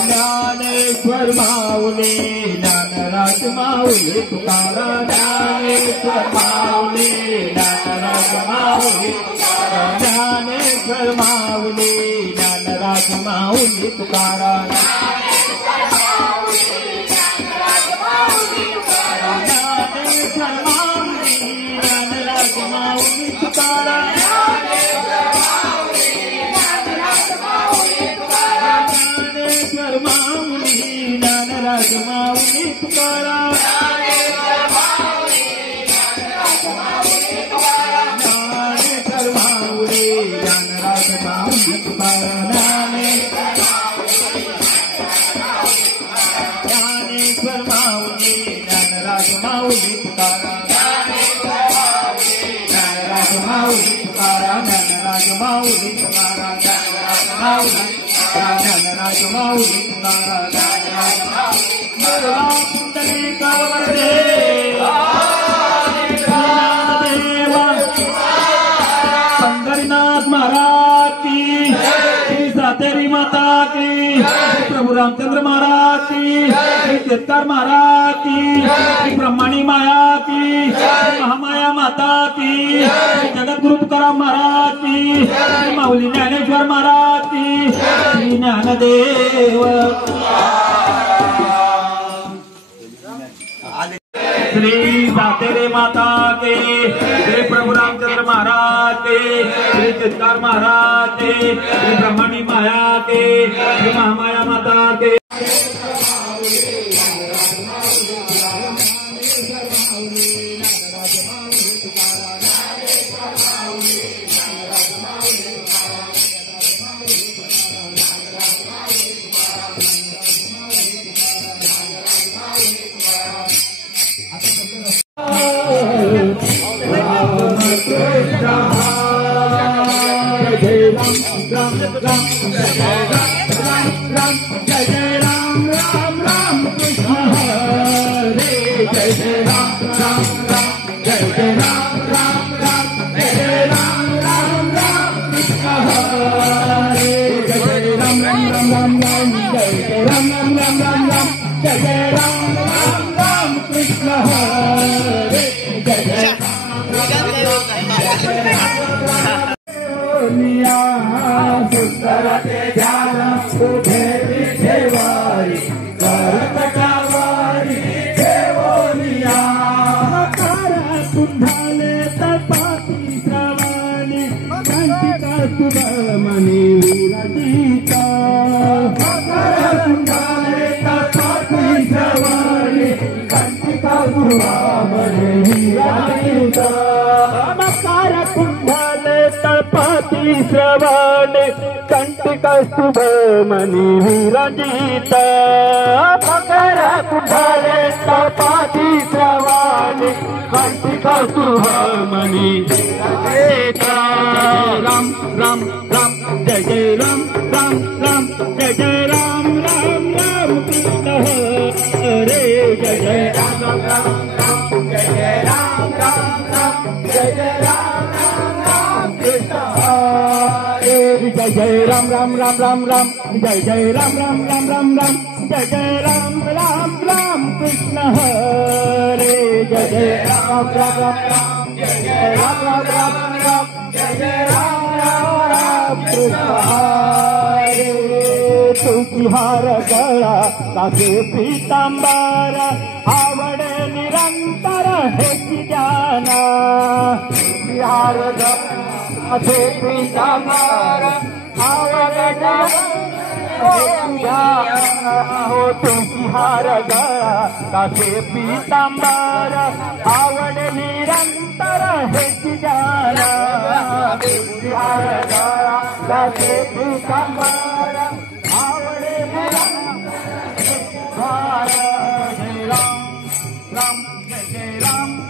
ज्ञानेश्वर माऊली ज्ञानराज माऊली तुकाराम ज्ञानेश्वर माऊली ज्ञानराज माऊली ज्ञानेश्वर माऊली ज्ञानराज माऊली तुकाराम ज्ञानेश्वर माऊली ज्ञानराज माऊली तुकाराम ज्ञानेश्वर माऊली ज्ञानराज माऊली तुकाराम ज्ञानेश्वर माऊली ज्ञानराज माऊली तुकाराम ज्ञानेश्वर माऊली ज्ञानराज माऊली तुकाराम ज्ञानराज माऊली तुकाराम ज्ञानराज माऊली तुकाराम ज्ञानराज माऊली पंढरीनाथ महाराज की श्री सातेरी माता की प्रभु रामचंद्र महाराज की श्री केतकर महाराज की श्री ब्रह्मणी माया की महामाया माता की जगत गुरु तुकाराम महाराज की माऊली ज्ञानेश्वर महाराज की श्री ज्ञानदेव श्री सातेरे माता के श्री प्रभु रामचंद्र महाराज के श्री केतकर महाराज के श्री ब्रह्मणी माया के श्री महामाया माता के श्रवण कंटिका शुभमणि विरजित मकर कुंडले तपाति श्रवण कंटिका शुभमणि विरजित राम राम राम जय जय राम राम राम जय जय राम राम राम कृष्ण हरे जय जय राम राम राम जय जय राम राम राम जय जय राम राम कृष्ण जय जय राम राम राम राम राम जय जय राम राम राम राम राम जय जय राम राम राम कृष्ण हरे जय जय राम राम राम राम जय जय राम राम राम राम जय जय राम राम राम कृष्ण हरे तुझिहार गळा कासे पीतांबर आवडे निरंतर हे जाना तुझिहार गळा कासे पीतांबर आवडे हो तुझिहार गळा कासे पीतांबर आवडे निरंतर हे जाना तुझिहार गळा कासे पीतांबर आवडे निरंतर राम राम जय जय राम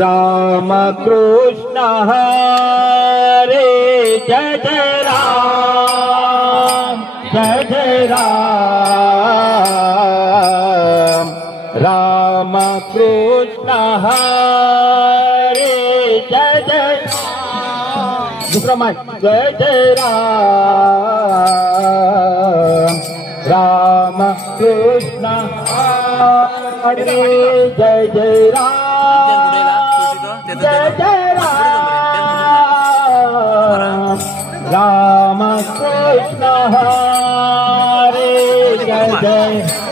राम कृष्ण हरे जय जय राम राम कृष्ण हरे जय जय दूसरा माइक जय जय राम कृष्ण हरे जय जय जय जय राम कृष्ण हरे जय जय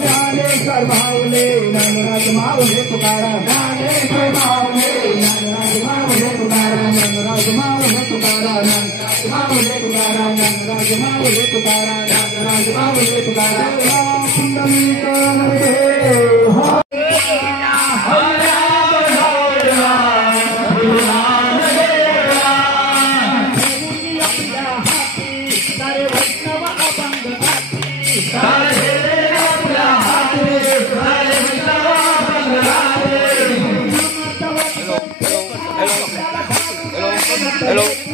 ज्ञानेश्वर माऊली नंदराज माऊली तुकाराम ज्ञानेश्वर माऊली नंदराज माऊली तुकाराम नंदराज माऊली तुकाराम माऊली तुकाराम नंदराज माऊली तुकाराम नंदराज माऊली तुकाराम Hello.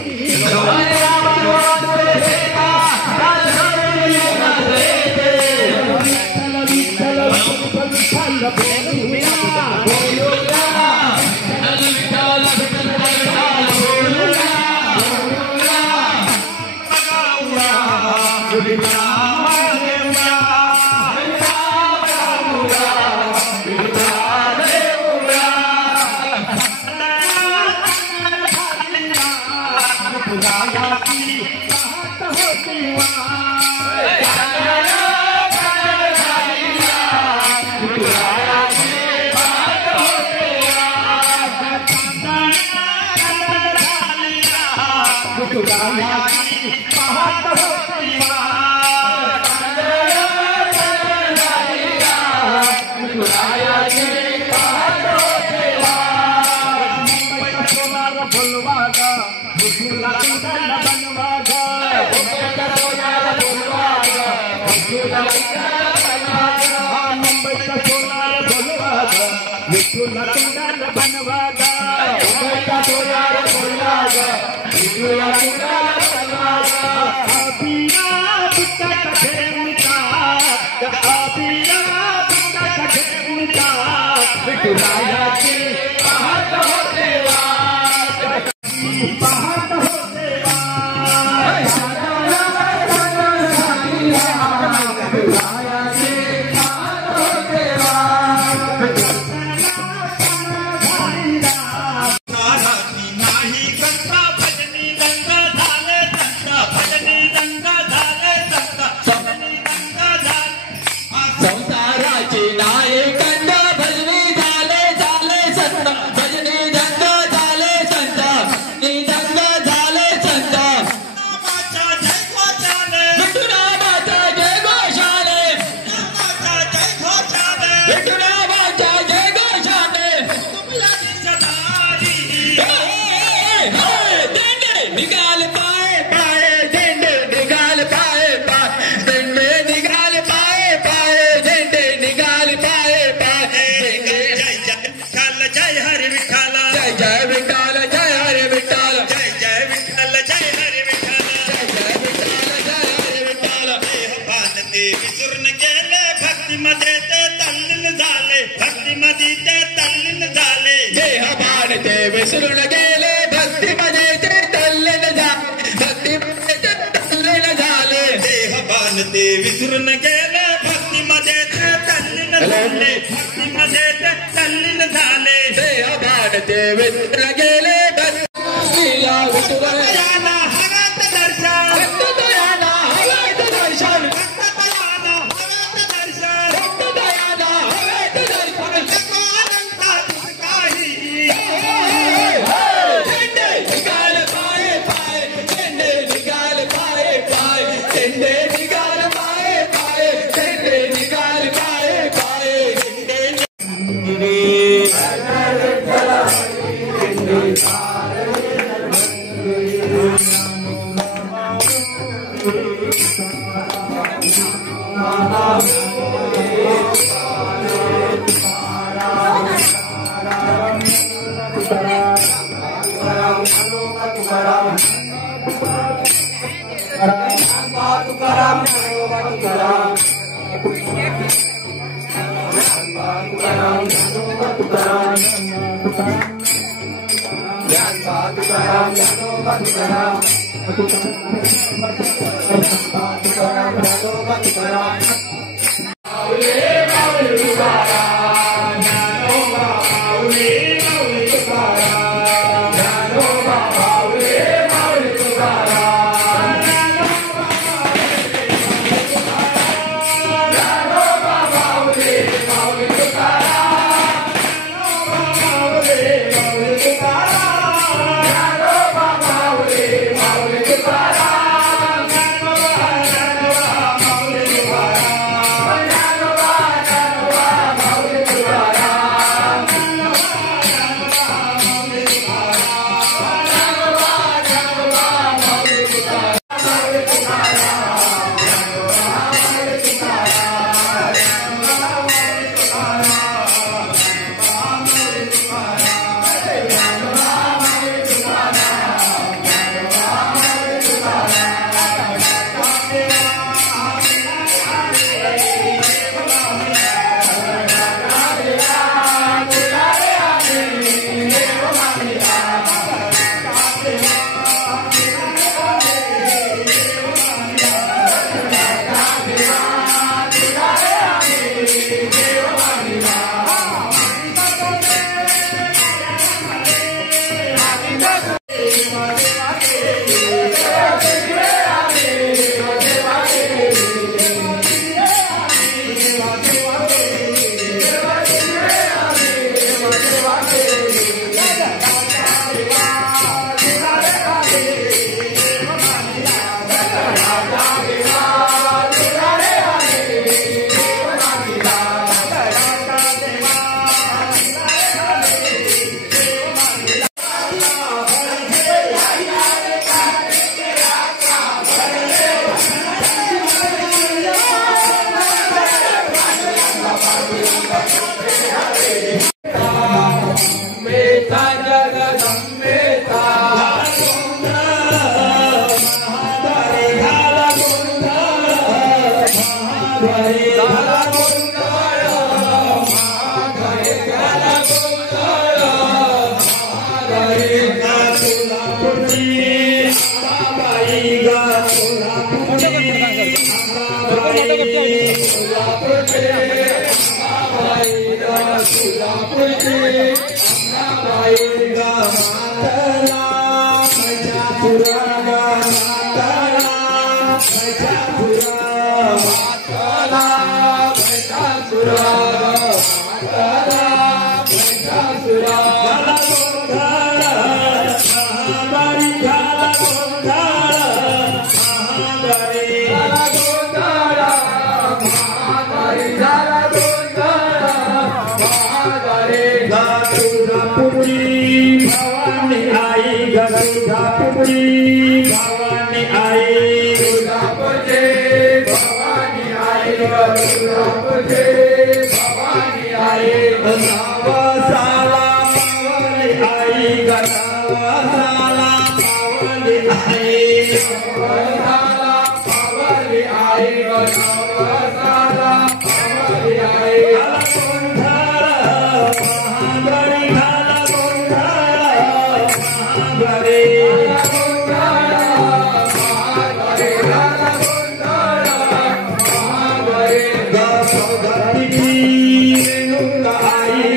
विसरून गेले भक्तीमध्ये तल्लीन झाले भक्तीमध्ये तल्लीन ते विठ्ठल गेले बसला विठुरायाला हवत दर्शन विठुरायाला हवत दर्शन विठुरायाला हवत दर्शन विठुरायाला हवत दर्शन काही झेंडे निघाल पाय पाय झेंडे निघाल पाय पाय झेंडे निघाल पाय पाय झेंडे निघाल पाय पाय झेंडे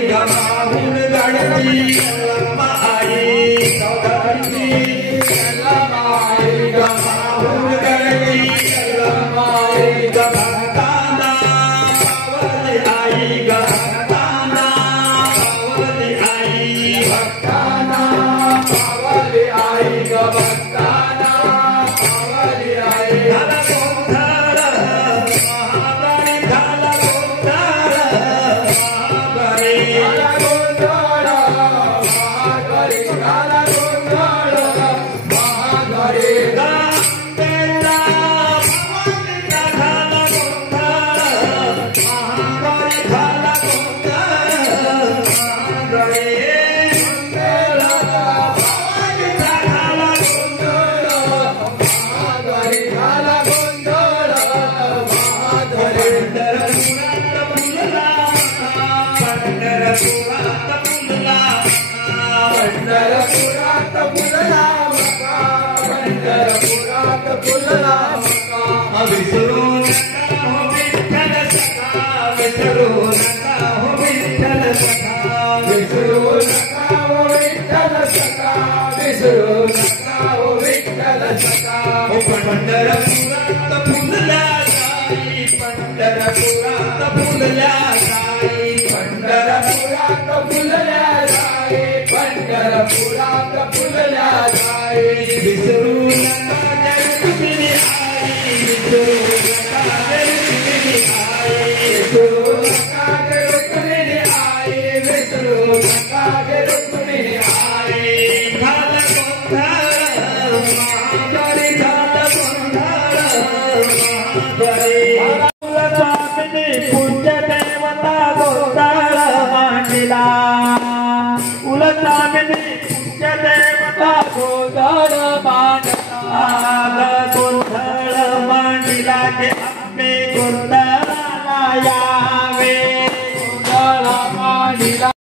Gama सौगडती यल्लम्मा आई सौगडती यल्लम्मा आई ग माहुरगडती यल्लम्मा आई ग भक्ताना पावली आई ग भक्ताना पावली आई भक्ताना पावली आई ग भक्ताना पावली आई झाला गोंधळ महागणी झाला गोंधळ महागणी झाला गोंधळ महागणी झाला गोंधळ महागणी गांधेला भवानीचा झाला गोंधळ महागणी झाला गोंधळ महागणी पंढरपुरात फुलला मका पंढरपुरात फुलला मका विसरू नका हो विठ्ठल सखा विसरू नका हो विठ्ठल सखा विसरू नका हो विठ्ठल सखा विसरू नका हो विठ्ठल सखा पंढरपुरात फुलला साई पंढरपुरात फुलला साई पंढरपुरात फुलल्या साई पंढरपुरात फुलल्या साई विसरू नका रुक्मिणी आई विसरू नका रुक्मिणी आई विसरू नका रुक्मिणी आई विसरू नका रुक्मिणी आई झाला गोंधळ महागणी झाला गोंधळ महागणी पूज्य देवता गोंधळ मांडला उलटामिनी पूज्य देवता गोंधळ मांडला